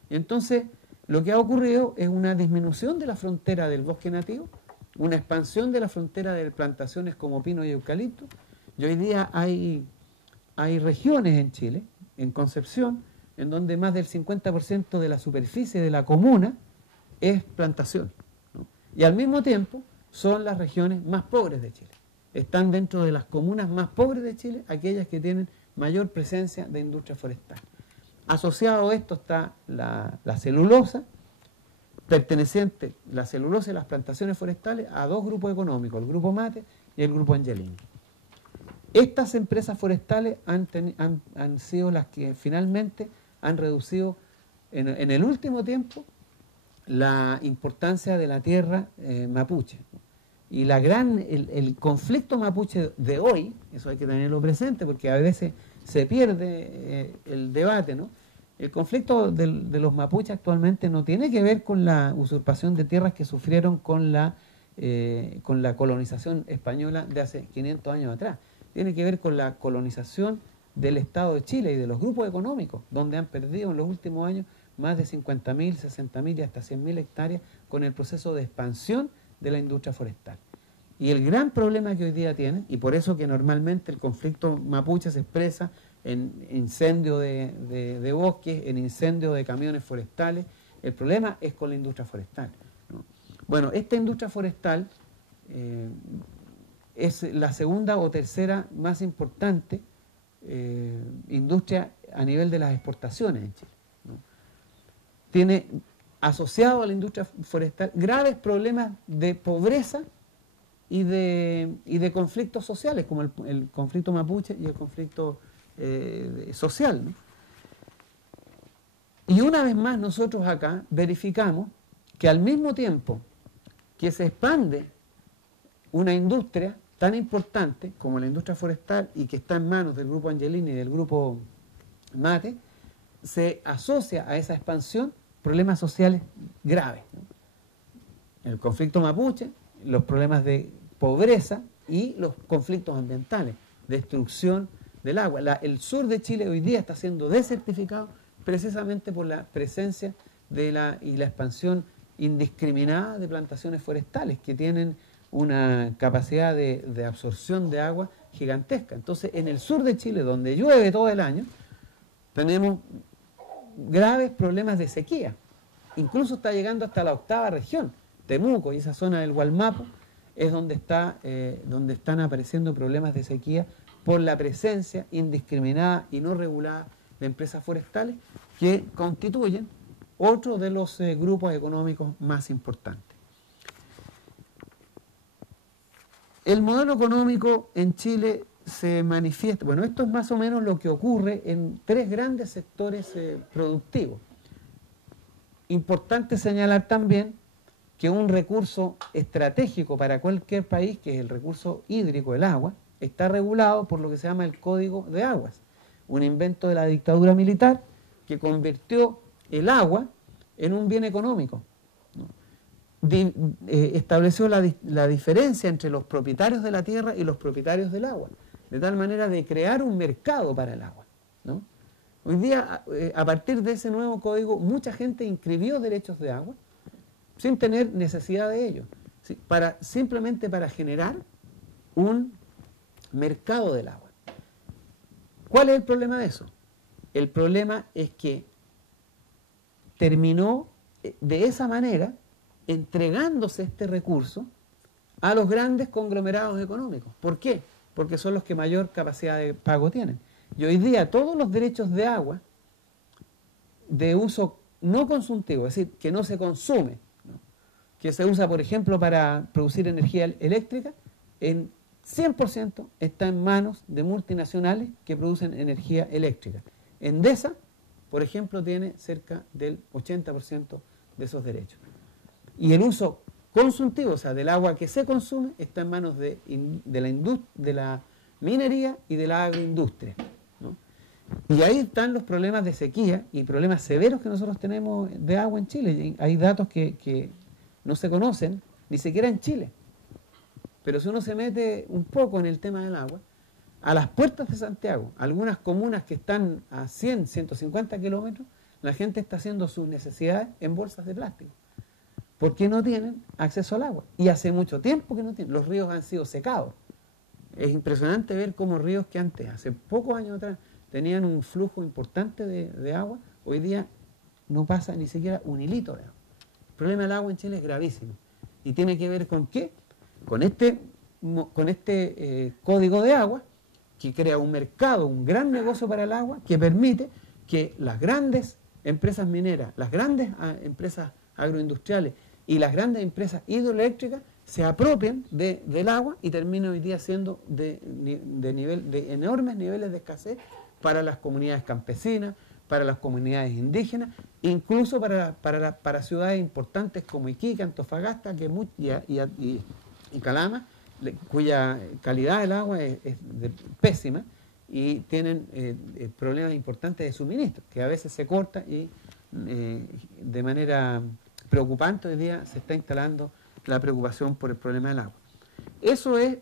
Y entonces lo que ha ocurrido es una disminución de la frontera del bosque nativo, una expansión de la frontera de plantaciones como pino y eucalipto, y hoy día hay regiones en Chile, en Concepción, en donde más del 50% de la superficie de la comuna es plantación, ¿no? Y al mismo tiempo son las regiones más pobres de Chile. Están dentro de las comunas más pobres de Chile aquellas que tienen mayor presencia de industria forestal. Asociado a esto está la celulosa, perteneciente la celulosa y las plantaciones forestales a dos grupos económicos, el grupo Mate y el grupo Angelini. Estas empresas forestales han sido las que finalmente han reducido en el último tiempo la importancia de la tierra mapuche. Y el conflicto mapuche de hoy, eso hay que tenerlo presente porque a veces se pierde el debate, ¿no? El conflicto de los mapuches actualmente no tiene que ver con la usurpación de tierras que sufrieron con la colonización española de hace 500 años atrás. tiene que ver con la colonización del Estado de Chile y de los grupos económicos, donde han perdido en los últimos años más de 50.000, 60.000 y hasta 100.000 hectáreas con el proceso de expansión de la industria forestal. Y el gran problema que hoy día tienen, y por eso que normalmente el conflicto mapuche se expresa en incendio de bosques, en incendio de camiones forestales, el problema es con la industria forestal, ¿no? Bueno, esta industria forestal es la segunda o tercera más importante industria a nivel de las exportaciones en Chile, ¿no? Tiene asociado a la industria forestal graves problemas de pobreza y de conflictos sociales, como el conflicto mapuche y el conflicto social, ¿no? Y una vez más nosotros acá verificamos que al mismo tiempo que se expande una industria tan importante como la industria forestal y que está en manos del grupo Angelini y del grupo Mate, se asocia a esa expansión problemas sociales graves, ¿no? El conflicto mapuche, los problemas de pobreza y los conflictos ambientales, destrucción del agua. El sur de Chile hoy día está siendo desertificado precisamente por la presencia y la expansión indiscriminada de plantaciones forestales que tienen una capacidad de absorción de agua gigantesca. Entonces, en el sur de Chile, donde llueve todo el año, tenemos graves problemas de sequía. Incluso está llegando hasta la 8ª región, Temuco y esa zona del Gualmapu, es donde están apareciendo problemas de sequía por la presencia indiscriminada y no regulada de empresas forestales que constituyen otro de los grupos económicos más importantes. El modelo económico en Chile se manifiesta, bueno, esto es más o menos lo que ocurre en 3 grandes sectores productivos. Importante señalar también que un recurso estratégico para cualquier país, que es el recurso hídrico, el agua, está regulado por lo que se llama el Código de Aguas, un invento de la dictadura militar que convirtió el agua en un bien económico, ¿no? Estableció la diferencia entre los propietarios de la tierra y los propietarios del agua, de tal manera de crear un mercado para el agua, ¿no? Hoy día, a partir de ese nuevo código, mucha gente inscribió derechos de agua sin tener necesidad de ello, ¿sí? Simplemente para generar un mercado del agua. ¿Cuál es el problema de eso? El problema es que terminó de esa manera entregándose este recurso a los grandes conglomerados económicos. ¿Por qué? Porque son los que mayor capacidad de pago tienen. Y hoy día todos los derechos de agua de uso no consultivo, es decir, que no se consume, ¿no? Que se usa, por ejemplo, para producir energía eléctrica, en 100% está en manos de multinacionales que producen energía eléctrica. Endesa, por ejemplo, tiene cerca del 80% de esos derechos. Y el uso consultivo, o sea, del agua que se consume, está en manos de la minería y de la agroindustria, ¿no? Y ahí están los problemas de sequía y problemas severos que nosotros tenemos de agua en Chile. Y hay datos que no se conocen, ni siquiera en Chile. Pero si uno se mete un poco en el tema del agua, a las puertas de Santiago, algunas comunas que están a 100, 150 kilómetros, la gente está haciendo sus necesidades en bolsas de plástico, porque no tienen acceso al agua. Y hace mucho tiempo que no tienen. Los ríos han sido secados. Es impresionante ver cómo ríos que antes, hace pocos años atrás, tenían un flujo importante de agua, hoy día no pasa ni siquiera un hilito de agua. El problema del agua en Chile es gravísimo. ¿Y tiene que ver con qué? Con este código de agua que crea un mercado, un gran negocio para el agua que permite que las grandes empresas mineras, las grandes empresas agroindustriales y las grandes empresas hidroeléctricas se apropien del agua y terminen hoy día siendo de enormes niveles de escasez para las comunidades campesinas, para las comunidades indígenas, incluso para ciudades importantes como Iquique, Antofagasta y Calama, cuya calidad del agua es pésima y tienen problemas importantes de suministro, que a veces se corta y de manera preocupante hoy día se está instalando la preocupación por el problema del agua. Eso es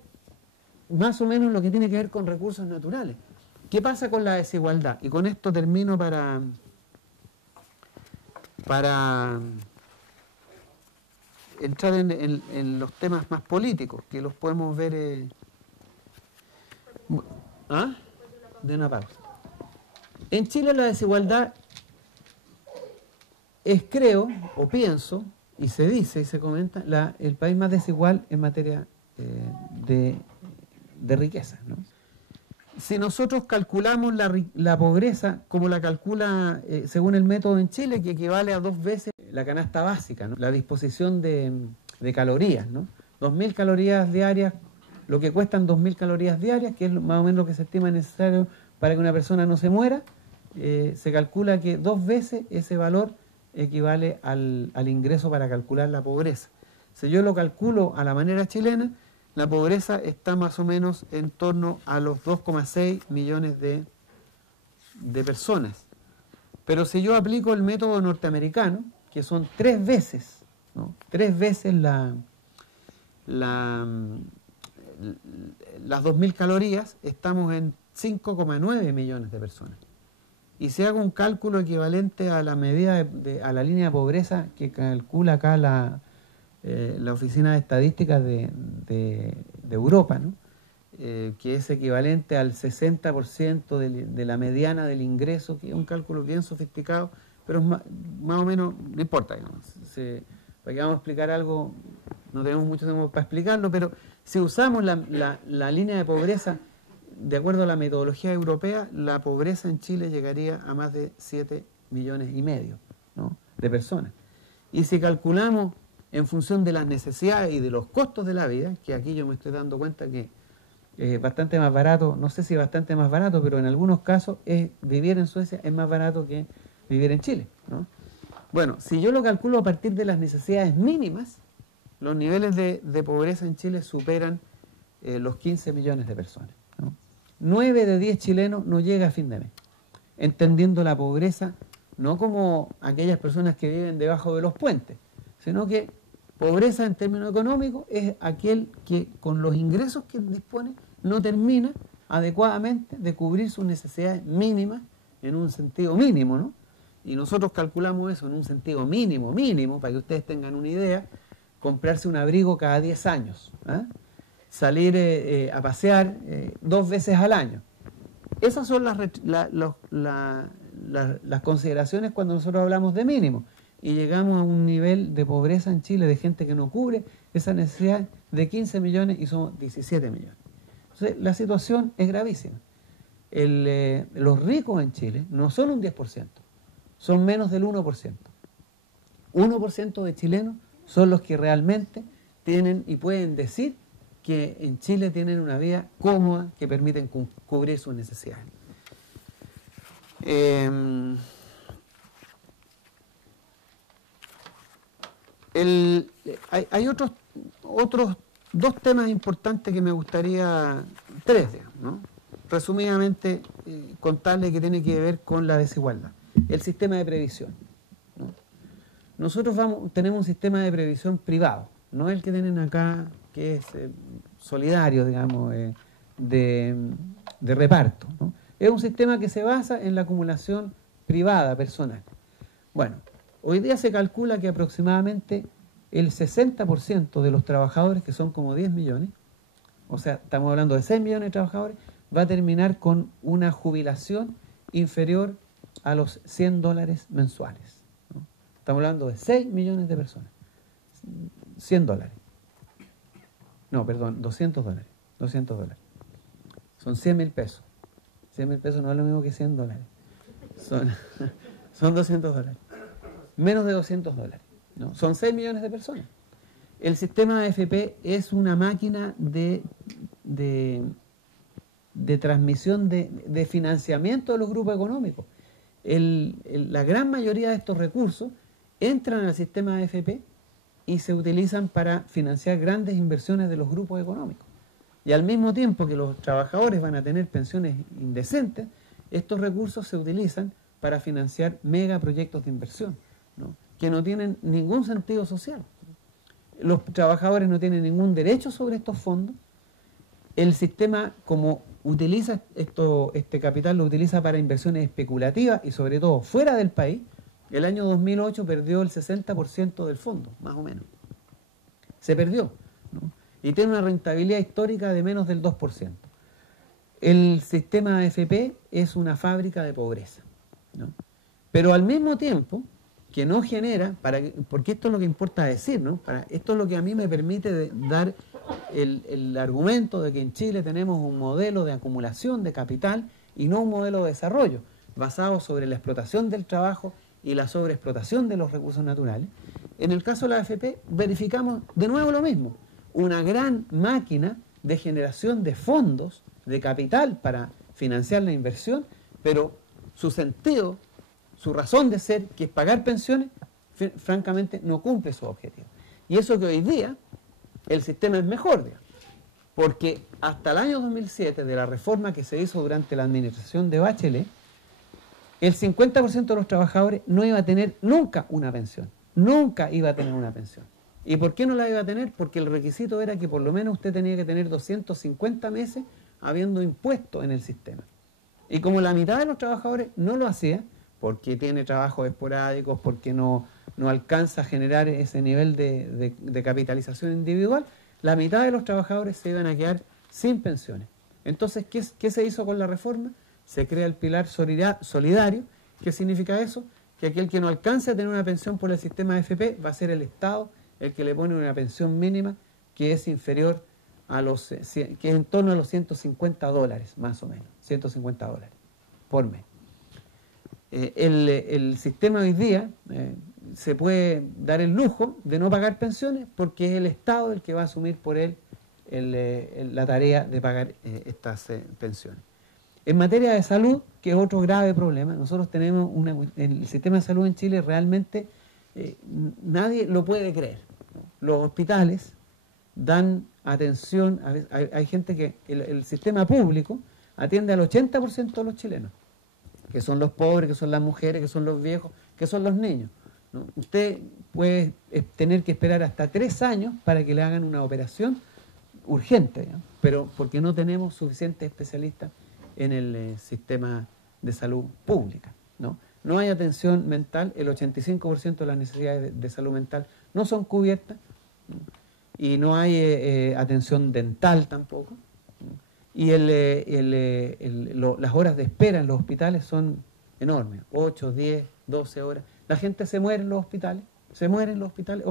más o menos lo que tiene que ver con recursos naturales. ¿Qué pasa con la desigualdad? Y con esto termino para entrar en los temas más políticos, que los podemos ver... ¿Ah? De una pausa. En Chile la desigualdad es, creo, o pienso, y se dice y se comenta, el país más desigual en materia de riqueza, ¿no? Si nosotros calculamos la pobreza como la calcula según el método en Chile, que equivale a 2 veces la canasta básica, ¿no? La disposición de calorías, ¿no? 2.000 calorías diarias, lo que cuestan 2.000 calorías diarias, que es más o menos lo que se estima necesario para que una persona no se muera, se calcula que 2 veces ese valor equivale al ingreso para calcular la pobreza. Si yo lo calculo a la manera chilena, la pobreza está más o menos en torno a los 2,6 millones de personas. Pero si yo aplico el método norteamericano, que son 3 veces, ¿no? 3 veces las 2.000 calorías, estamos en 5,9 millones de personas. Y si hago un cálculo equivalente a la medida a la línea de pobreza que calcula acá la Oficina de Estadísticas de Europa, ¿no? Que es equivalente al 60% de la mediana del ingreso, que es un cálculo bien sofisticado, pero es más o menos, no importa, digamos. Para que vamos a explicar algo, no tenemos mucho tiempo para explicarlo, pero si usamos la línea de pobreza de acuerdo a la metodología europea, la pobreza en Chile llegaría a más de 7,5 millones, ¿no? de personas. Y si calculamos en función de las necesidades y de los costos de la vida, que aquí yo me estoy dando cuenta que es bastante más barato, no sé si bastante más barato, pero en algunos casos vivir en Suecia es más barato que vivir en Chile, ¿no? Bueno, si yo lo calculo a partir de las necesidades mínimas, los niveles de pobreza en Chile superan los 15 millones de personas, ¿no? 9 de 10 chilenos no llega a fin de mes, entendiendo la pobreza no como aquellas personas que viven debajo de los puentes, sino que pobreza en términos económicos es aquel que con los ingresos que dispone no termina adecuadamente de cubrir sus necesidades mínimas en un sentido mínimo, ¿no? Y nosotros calculamos eso en un sentido mínimo, para que ustedes tengan una idea, comprarse un abrigo cada 10 años, ¿eh? Salir a pasear 2 veces al año. Esas son las consideraciones cuando nosotros hablamos de mínimo. Y llegamos a un nivel de pobreza en Chile de gente que no cubre esa necesidad de 15 millones y somos 17 millones. Entonces, la situación es gravísima. Los ricos en Chile no son un 10%, son menos del 1%. 1% de chilenos son los que realmente tienen y pueden decir que en Chile tienen una vida cómoda que permiten cubrir sus necesidades. Hay otros 2 temas importantes que me gustaría, 3, digamos, ¿no? Resumidamente, contarles que tiene que ver con la desigualdad. El sistema de previsión, ¿no? Nosotros tenemos un sistema de previsión privado, no el que tienen acá, que es solidario, digamos, de reparto, ¿no? Es un sistema que se basa en la acumulación privada, personal. Bueno, hoy día se calcula que aproximadamente el 60% de los trabajadores, que son como 10 millones, o sea, estamos hablando de 6 millones de trabajadores, va a terminar con una jubilación inferior a los $100 mensuales, ¿no? Estamos hablando de 6 millones de personas. $100. No, perdón, $200. $200. Son 100.000 pesos. 100.000 pesos no es lo mismo que $100. Son $200. Menos de $200, ¿no? Son 6 millones de personas. El sistema de AFP es una máquina de transmisión de financiamiento de los grupos económicos. La gran mayoría de estos recursos entran al sistema de AFP y se utilizan para financiar grandes inversiones de los grupos económicos. Y al mismo tiempo que los trabajadores van a tener pensiones indecentes, estos recursos se utilizan para financiar megaproyectos de inversión, ¿no? Que no tienen ningún sentido social. Los trabajadores no tienen ningún derecho sobre estos fondos el sistema, como utiliza este capital, lo utiliza para inversiones especulativas y sobre todo fuera del país, el año 2008 perdió el 60% del fondo, más o menos. Se perdió, ¿no? Y tiene una rentabilidad histórica de menos del 2%. El sistema AFP es una fábrica de pobreza, ¿no? Pero al mismo tiempo que no genera, porque esto es lo que importa decir, ¿no? Esto es lo que a mí me permite dar el argumento de que en Chile tenemos un modelo de acumulación de capital y no un modelo de desarrollo basado sobre la explotación del trabajo y la sobreexplotación de los recursos naturales. En el caso de la AFP verificamos de nuevo lo mismo, una gran máquina de generación de fondos, de capital para financiar la inversión, pero su sentido, su razón de ser, que es pagar pensiones, francamente no cumple su objetivo. Y eso que hoy día el sistema es mejor, digamos, porque hasta el año 2007, de la reforma que se hizo durante la administración de Bachelet, el 50% de los trabajadores no iba a tener nunca una pensión. Nunca iba a tener una pensión. ¿Y por qué no la iba a tener? Porque el requisito era que por lo menos usted tenía que tener 250 meses habiendo impuesto en el sistema. Y como la mitad de los trabajadores no lo hacía, porque tiene trabajos esporádicos, porque no alcanza a generar ese nivel de capitalización individual, la mitad de los trabajadores se iban a quedar sin pensiones. Entonces, ¿qué se hizo con la reforma? Se crea el pilar solidario. ¿Qué significa eso? Que aquel que no alcance a tener una pensión por el sistema AFP va a ser el Estado el que le pone una pensión mínima que es inferior a que es en torno a los $150, más o menos, $150 por mes. El sistema hoy día se puede dar el lujo de no pagar pensiones porque es el Estado el que va a asumir por él la tarea de pagar estas pensiones. En materia de salud, que es otro grave problema, nosotros tenemos el sistema de salud en Chile realmente nadie lo puede creer, ¿no? Los hospitales dan atención, hay gente que el sistema público atiende al 80% de los chilenos, que son los pobres, que son las mujeres, que son los viejos, que son los niños, ¿no? Usted puede tener que esperar hasta 3 años para que le hagan una operación urgente, ¿no? Pero porque no tenemos suficientes especialistas en el sistema de salud pública, ¿no? No hay atención mental, el 85% de las necesidades de salud mental no son cubiertas, ¿no? Y no hay atención dental tampoco, ¿no? Y las horas de espera en los hospitales son enormes, 8, 10, 12 horas. La gente se muere en los hospitales, o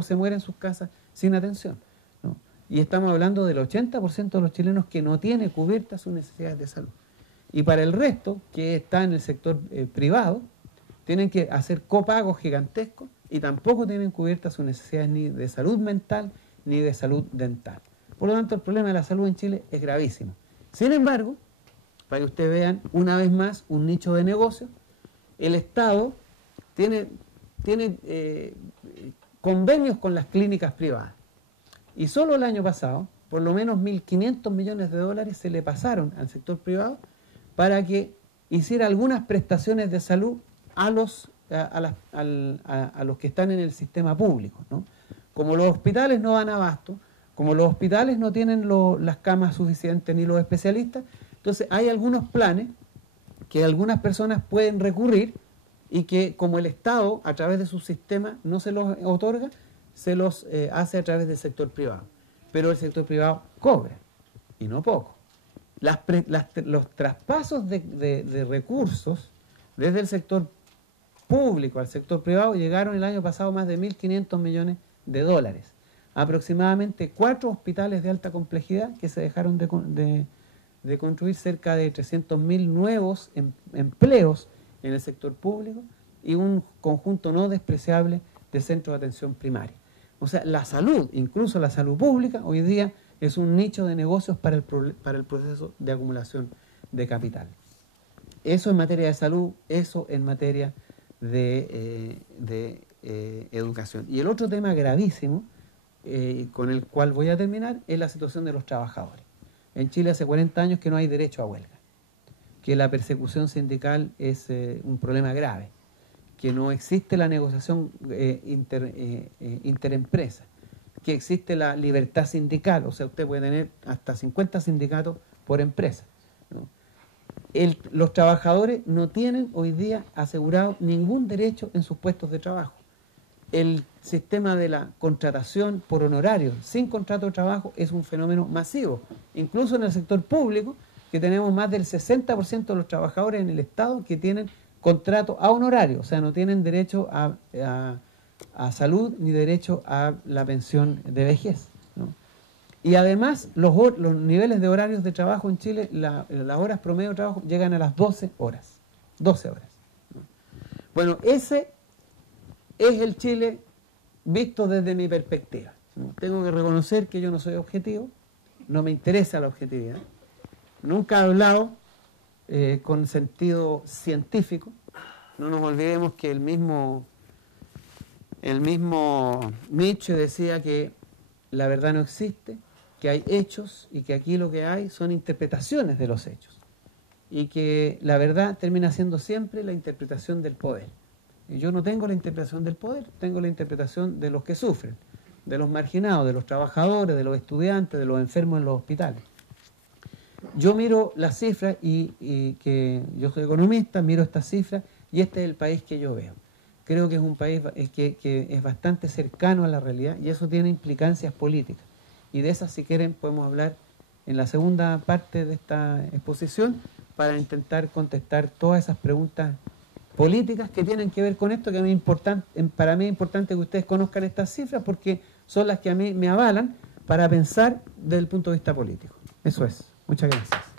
se muere en sus casas sin atención, ¿no? Y estamos hablando del 80% de los chilenos que no tiene cubiertas sus necesidades de salud. Y para el resto, que está en el sector privado, tienen que hacer copagos gigantescos y tampoco tienen cubiertas sus necesidades ni de salud mental ni de salud dental. Por lo tanto, el problema de la salud en Chile es gravísimo. Sin embargo, para que ustedes vean una vez más un nicho de negocio, el Estado tiene convenios con las clínicas privadas. Y solo el año pasado, por lo menos 1.500 millones de dólares se le pasaron al sector privado para que hiciera algunas prestaciones de salud a los que están en el sistema público, ¿no? Como los hospitales no dan abasto, como los hospitales no tienen las camas suficientes ni los especialistas, entonces hay algunos planes que algunas personas pueden recurrir y que como el Estado a través de su sistema no se los otorga, se los hace a través del sector privado. Pero el sector privado cobra, y no poco. Los traspasos de recursos desde el sector público al sector privado llegaron el año pasado a más de 1.500 millones de dólares. Aproximadamente 4 hospitales de alta complejidad que se dejaron de construir, cerca de 300.000 nuevos empleos en el sector público y un conjunto no despreciable de centros de atención primaria. O sea, la salud, incluso la salud pública, hoy día es un nicho de negocios para el proceso de acumulación de capital. Eso en materia de salud, eso en materia de educación. Y el otro tema gravísimo, con el cual voy a terminar, es la situación de los trabajadores. En Chile hace 40 años que no hay derecho a huelga, que la persecución sindical es un problema grave, que no existe la negociación interempresa, que existe la libertad sindical, o sea, usted puede tener hasta 50 sindicatos por empresa, ¿no? Los trabajadores no tienen hoy día asegurado ningún derecho en sus puestos de trabajo. El sistema de la contratación por honorario sin contrato de trabajo es un fenómeno masivo. Incluso en el sector público, que tenemos más del 60% de los trabajadores en el Estado que tienen contrato a honorario, o sea, no tienen derecho a salud ni derecho a la pensión de vejez, ¿no? Y además los niveles de horarios de trabajo en Chile, las horas promedio de trabajo llegan a las 12 horas. 12 horas, ¿no? Bueno, ese es el Chile visto desde mi perspectiva, ¿no? Tengo que reconocer que yo no soy objetivo, no me interesa la objetividad. Nunca he hablado con sentido científico. No nos olvidemos que el mismo Nietzsche decía que la verdad no existe, que hay hechos y que aquí lo que hay son interpretaciones de los hechos. Y que la verdad termina siendo siempre la interpretación del poder. Y yo no tengo la interpretación del poder, tengo la interpretación de los que sufren, de los marginados, de los trabajadores, de los estudiantes, de los enfermos en los hospitales. Yo miro las cifras y que yo soy economista, miro estas cifras y este es el país que yo veo. Creo que es un país que es bastante cercano a la realidad y eso tiene implicancias políticas. Y de esas, si quieren, podemos hablar en la segunda parte de esta exposición para intentar contestar todas esas preguntas políticas que tienen que ver con esto, que a mí para mí es importante que ustedes conozcan estas cifras porque son las que a mí me avalan para pensar desde el punto de vista político. Eso es. Muchas gracias.